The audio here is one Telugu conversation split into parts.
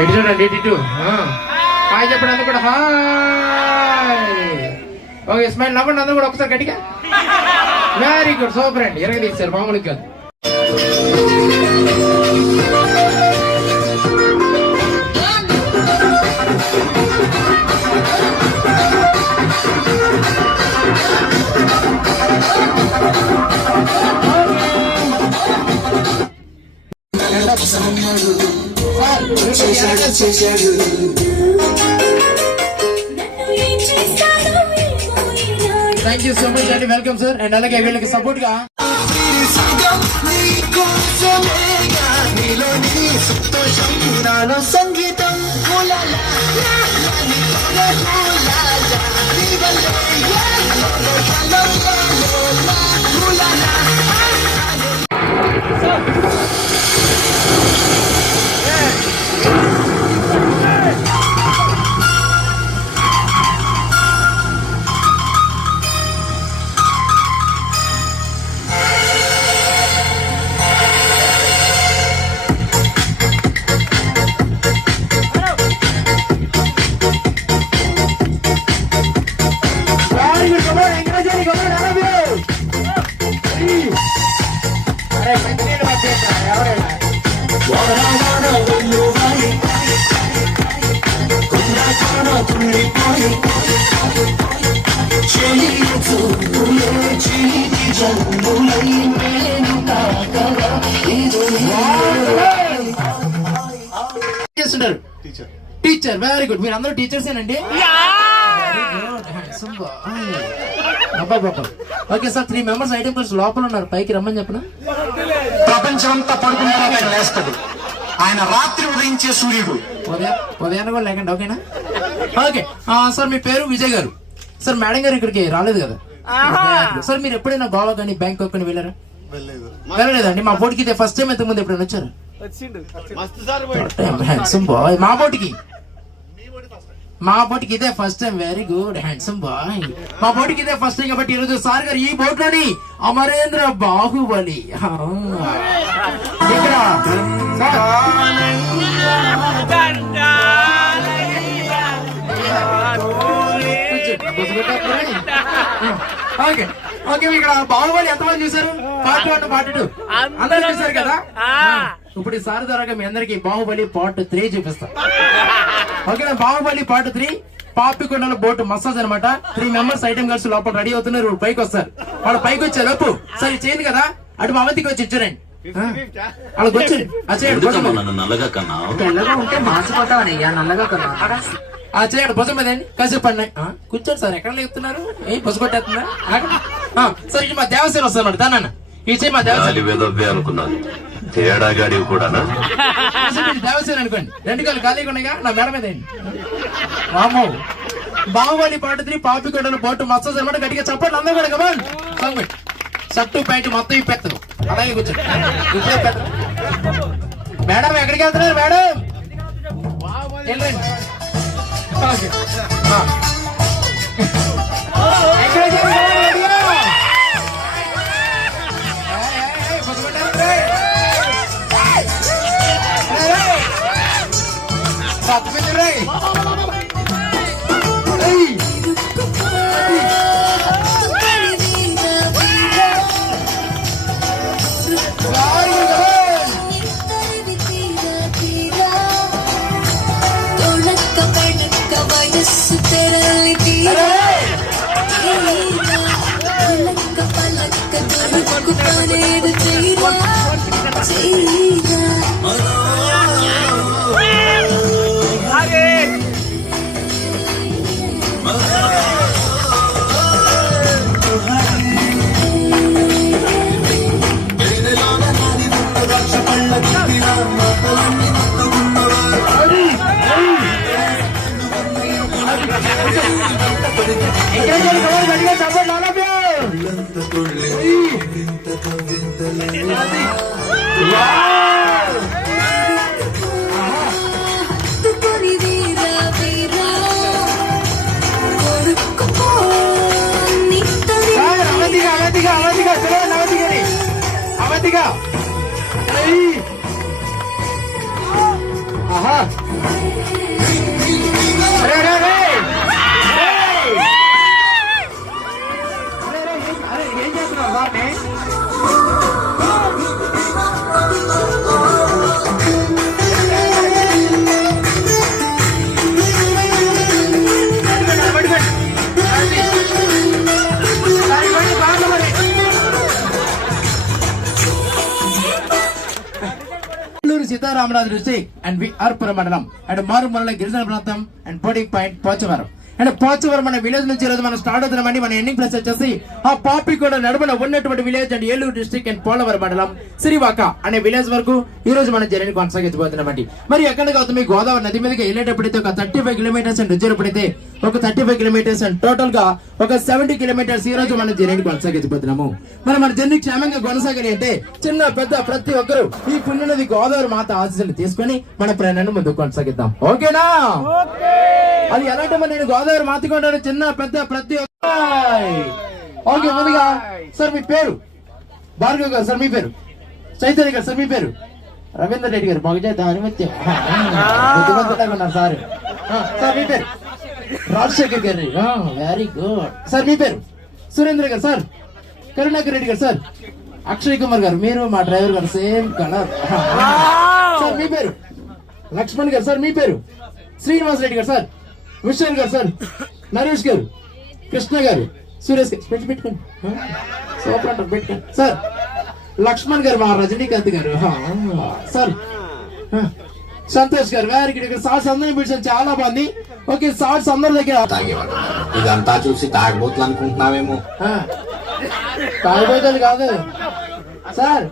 ఎటు చూడండి ఇటు హాయ్ చెప్పండి అందరూ కూడా హాయ్. ఓకే స్మైల్ నవ్వండి అందరూ కూడా ఒకసారి గట్టిగా. వెరీ గుడ్ సూపర్ అండి. ఎరగ తీశారు మామూలుగా కాదు. థ్యాంక్ యూ సో మచ్ అండి. Welcome sir. అండ్ అలాగే వీళ్ళకి సపోర్ట్ గా సంగీతం చేస్తుంటారు. Teacher very good. మీరు అందరూ టీచర్సేనండి? Okay sir. 3 members item course లోపల ఉన్నారు. పైకి రమ్మని చెప్పనా? ప్రపంచం అంతా పడుకున్న తర్వాత ఆయన లేస్తాడు. ఆయన రాత్రి ఉదయించే సూర్యుడు. ఉదయాన్ని కూడా లేకండి. ఓకేనా? Okay sir. మీ పేరు విజయ్ గారు. సార్ మేడం గారు ఇక్కడికి రాలేదు కదా సార్? మీరు ఎప్పుడైనా గోవా కానీ బ్యాంకాక్ కానీ వెళ్ళారా? వెళ్ళలేదండి. మా బోర్డుకి ఇదే ఫస్ట్ టైం. ఎంతకుముందు ఎప్పుడైనా వచ్చారు? మా బోటికి ఇదే first time. Very good handsome boy. మా బోటికి ఇదే ఫస్ట్ టైం కాబట్టి ఈరోజు సార్ గారు ఈ బోట్ లోని అమరేంద్ర బాహుబలి ఇక్కడ ఓకే ఓకే. ఇక్కడ బాహుబలి ఎంతమంది చూసారు? పార్ట్ 1 పార్ట్ 2 అందరూ చూసారు కదా? ఇప్పుడు ఈ సార్ ద్వారా మీ అందరికి బాహుబలి పార్ట్ 3 చూపిస్తా. ఓకేనా? బాహుబలి పార్ట్ 3 పాపికొండల బోట్ మసాజ్ అనమాట. 3 మెంబర్స్ ఐటమ్ గర్ల్స్ లోపల రెడీ అవుతున్నారు. పైకి వస్తారు. వాళ్ళు పైకి వచ్చే లోపు సరే చేయండి కదా. అటు మా అవంతికి వచ్చి ఇచ్చారండి. వాళ్ళకి వచ్చి తెల్లగా ఉంటే మార్చిపోతావనయ్యా. నల్లగా కన్నా చేయండి. భుజం మీద కాసేపు పడినాయి. కూర్చోండి సార్. ఎక్కడ లేపుతున్నారు? ఏం బుస కొట్టేస్తున్నా? సార్ ఇది మా దేవసేన వస్తుంది అన్నమాట. దాన్న ఈ మా దేవసేన అనుకున్నాను. తేడాగాడి కూడా దేవసేన అనుకోండి. 2 కాళ్ళు ఖాళీగా ఉన్నాయిగా. నా మేడ మీద వామో. బాహుబలి పార్ట్ 3 పాపికొండల బోటు మసాజ్ అనమాట. గట్టిగా చెప్పండి అందరూ కూడా. కమాన్ సాంగ్ పెట్టి షర్టు ప్యాంటు మొత్తం ఇప్పేస్తారు. అలాగే కూర్చోండి. మేడం ఎక్కడికి వెళ్తున్నారు మేడం? వెళ్ళండి. అవతిగా ఆహా. రే, రే, రే. రేయ్. అరే, ఏం చేస్తున్నావు వాడిని? సీతారామరాజు డిస్ట్రిక్ట్ అండ్ విఆర్పురం మండలం అండ్ మారుమల్ల గిరిజన ప్రాంతం and polling point Pochavaram and Pochavaram అనే విలేజ్ నుంచి ఈరోజు మనం స్టార్ట్ అవుతున్నామండి. మన ఎండింగ్ ప్లేస్ వచ్చేసి ఆ పాపి కూడా నడుమన ఉన్నటువంటి village and Eluru district and Polavaram మండలం సిరివాక అనే విలేజ్ వరకు ఈ రోజు మనం జర్నీ కొనసాగించబోతున్నామండి. మరి ఎక్కడికి అవుతుంది గోదావరి నది మీదకి వెళ్ళేటప్పుడైతే ఒక 35 కిలోమీటర్స్ అండ్ వచ్చేటప్పుడైతే ఒక 35 కిలోమీటర్స్ అండ్ టోటల్ గా ఒక 70 కిలోమీటర్స్ ఈ రోజు మనం జర్నీ కొనసాగించబోతున్నాము. మరి మన జర్నీ క్షేమంగా కొనసాగాలి అంటే చిన్న పెద్ద ప్రతి ఒక్కరు ఈ పుణ్యనది గోదావరి మాత ఆశీస్సులు తీసుకొని మన ప్రయాణాన్ని ముందుకు కొనసాగిద్దాం. ఓకేనా? అది ఎలాంటి మరి నేను గోదావరి మాతకుంటాను చిన్న పెద్ద ప్రతి ఓకే. ముందుగా సార్ మీ పేరు? భార్గవ్ గారు సార్ మీ పేరు? చైతన్య గారు సార్ మీ పేరు? రవీందర్ రెడ్డి గారు మగజాత అనుమత్యం ఉన్నారు సార్. సార్ మీ పేరు? రాజశేఖర్ గారు వెరీ గుడ్. సార్ మీ పేరు? సురేంద్ర గారు సార్? కరుణాకర్ రెడ్డి గారు సార్? అక్షయ్ కుమార్ గారు మీరు మా డ్రైవర్ గారు సేమ్ కలర్. సార్ మీ పేరు? లక్ష్మణ్ గారు సార్ మీ పేరు? శ్రీనివాస్ రెడ్డి గారు సార్? విశాల్ గారు సార్? నరేష్ గారు? కృష్ణ గారు? సురేష్ గారు పెట్టుకోండి సూపర్ అంటారు పెట్టుకోండి సార్. లక్ష్మణ్ గారు మా రజనీకాంత్ గారు సార్. సంతోష్ గారు వెరీ గుడ్. ఇక్కడ సార్స్ అందరినీ పిలిచాను చాలా బాగుంది. ఓకే సార్స్ అందరి దగ్గర తాగేవాడు ఇదంతా చూసి తాగబోతులు అనుకుంటున్నావేమో. తాగబోతులు కాదు సార్.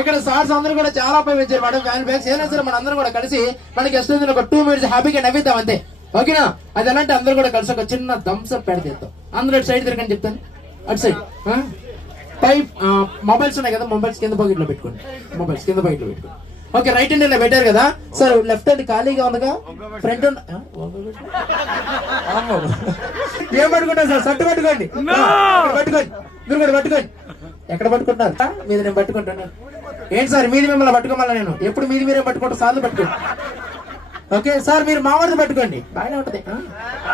ఇక్కడ సార్స్ అందరూ కూడా చాలా పై వచ్చారు మేడం. ఫ్యాన్ బ్యాగ్స్ ఏదైనా సరే మన అందరం కూడా కలిసి మనకి ఎస్ట్ ఒక 2 minutes హ్యాపీగా నవ్వుతాం అంతే. ఓకేనా? అది ఎలాంటి అందరూ కూడా కలిసి ఒక చిన్న థమ్స్ అప్ పెడతాం. అందరూ అటు సైడ్ తిరగని చెప్తాను. అటు సైడ్ పై మొబైల్స్ ఉన్నాయి కదా, మొబైల్స్ కింద పాకెట్ లో పెట్టుకోండి. మొబైల్స్ కింద పాకెట్ లో పెట్టుకోండి. ఓకే రైట్ హ్యాండ్ ఇలా పెట్టారు కదా సార్. లెఫ్ట్ హ్యాండ్ ఖాళీగా ఉందిగా ఫ్రంట్ ఏం పట్టుకుంటారు సార్? షర్ట్ పట్టుకోండి. పట్టుకోండి మీరు కూడా పట్టుకోండి. ఎక్కడ పట్టుకుంటున్నారు? మీద నేను పట్టుకుంటాను. ఏంటి సార్ మీది మిమ్మల్ని పట్టుకోమల్లా? నేను ఎప్పుడు మీది మీరే పట్టుకుంటా సార్లు పట్టుకోండి. ఓకే సార్ మీరు మావాడిని పట్టుకోండి బాగానే ఉంటది.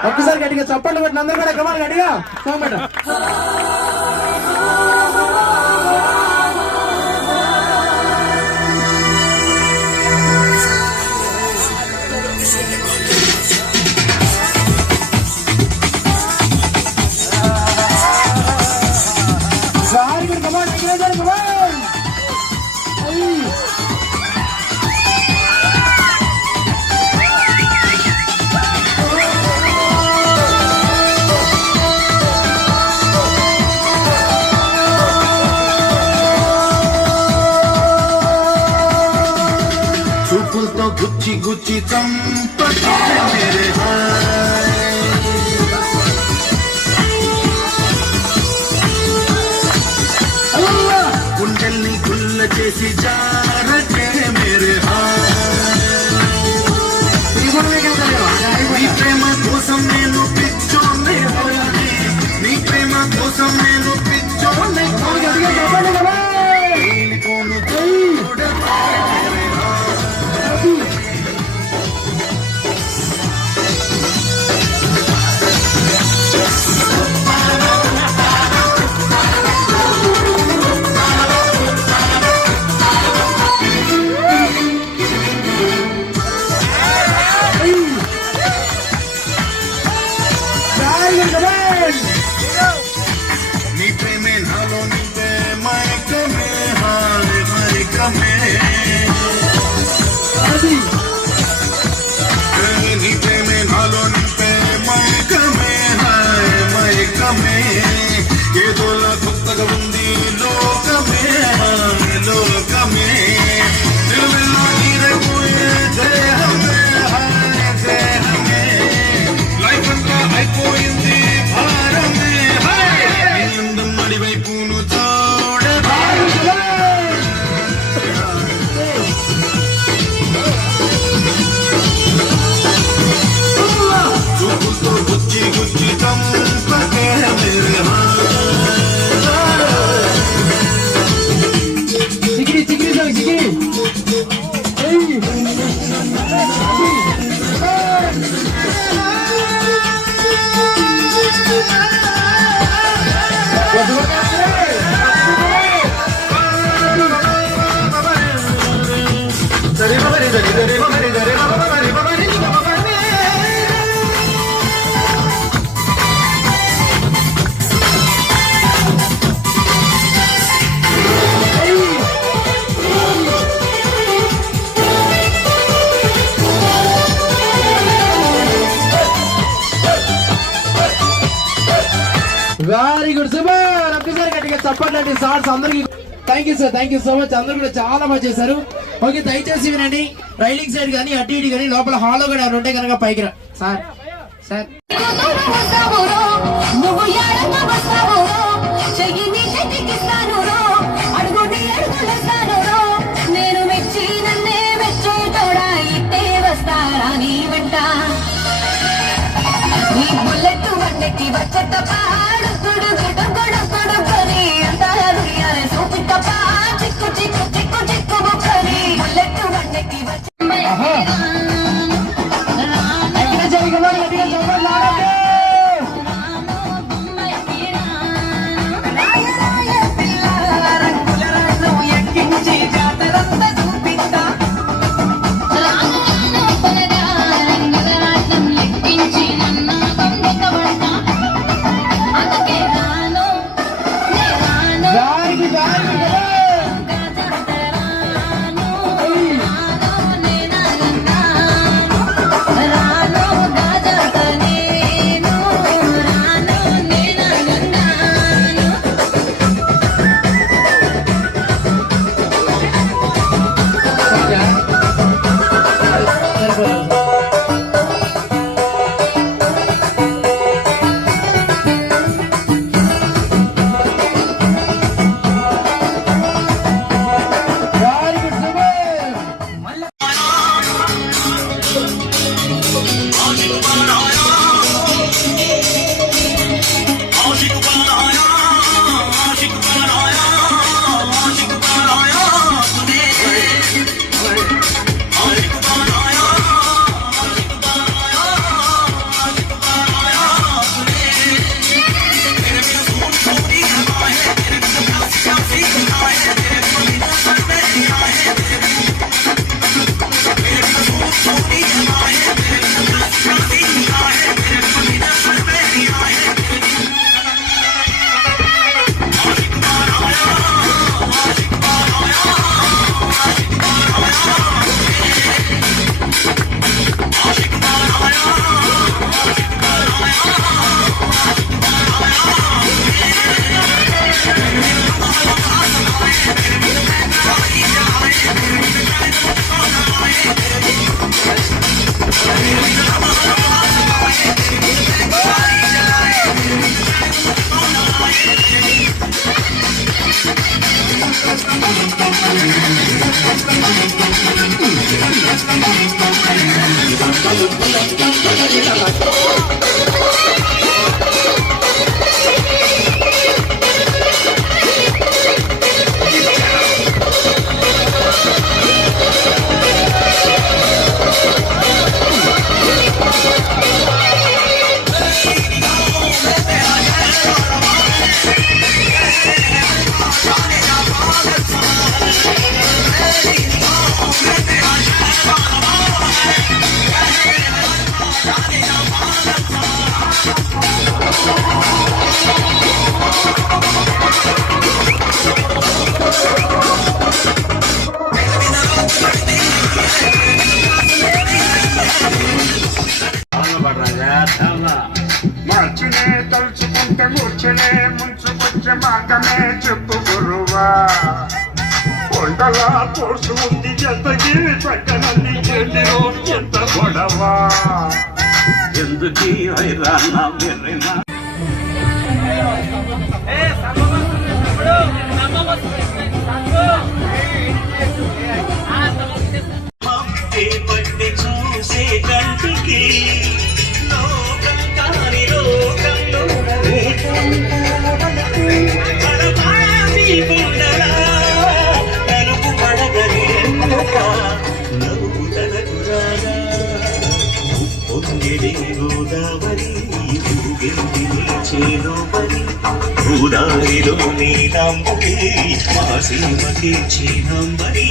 ఒక్కసారి గట్టిగా చప్పట్లు కొట్టిన అందరూ కూడా కమాలి గట్టిగా మేడం. చూపులతో గుచ్చి గుచ్చి చంపకే మేరే గుండెల్ని గుల్ల చేసి జారకే మేరే నీ ప్రేమ కోసం నేను పిచ్చోనే పోయానే. నీ ప్రేమ కోసం నేను పిచ్చోనే పోను నీ ప్రేమే నాలో నింపే మైకమే హాయ్ మైకమే. నీ ప్రేమే నాలో నింపే మైకమే హాయ్ మైకమే. ఏదోలా కొత్తగా ఉంది లోకమే హాయ్ లోకమే. నిలువెల్లా నీరైపోయే దేహమే హాయ్ దేహమే. లైఫ్ అంతా అయిపోయింది భారమే హాయ్. అందం నడి వైపును చూడ చూపుతో గుచ్చి గుచ్చి చంపకే మేరే వెరీ గుడ్ సూపర్. ఒక్కసారి గట్టిగా చప్పట్లండి సార్స్ అందరికి. Thank you so much. అందరూ కూడా చాలా బాగా చేశారు. ఓకే, దయచేసి వినండి. రైలింగ్ సైడ్ కానీ అటు ఇటు కానీ లోపల హాల్లో కూడా ఎవరు ఉంటే కనుక పైకి రా. సార్ సార్ నువ్వు ఎడంగా వస్తావు చెయ్యిని చెట్టికిస్తాను అడుగుని అడుగులేస్తాను నేను మెచ్చి నన్నే మెచ్చి తోడా ఇట్టే వస్తారా నీ వెంట నీ బుల్లెట్ వండెక్కి వచ్చే తప్ప కొడుకొని అంటారు సూపి తప్ప చిక్కు చిక్కు చిక్కు చిక్కు బుక్కని బుల్లెట్ వండెక్కి వచ్చే గట్టిగా చేయగలరు, గట్టిగా చప్పట్లు ఆడండి. మార్చినే తలుచుకుంటే మూర్చనే ముంచుకొచ్చే మార్గమే చెప్పు గురువా కొండల కోర్సు ఉంది ఎంతకి పక్కనల్లి చెల్లిలో ఎంత గొడవ ఎందుకీ హైరాణ వెర్రినా పట్టి చూసే కంటికి లోకం కాని లోకంలో పడపాసి కొండలా తలుపు పడగలి నీవే గోదావరి ఊగింది చేలోబరి గోదావరిలో నీలాంబరి మా సీమకి చీనాంబరి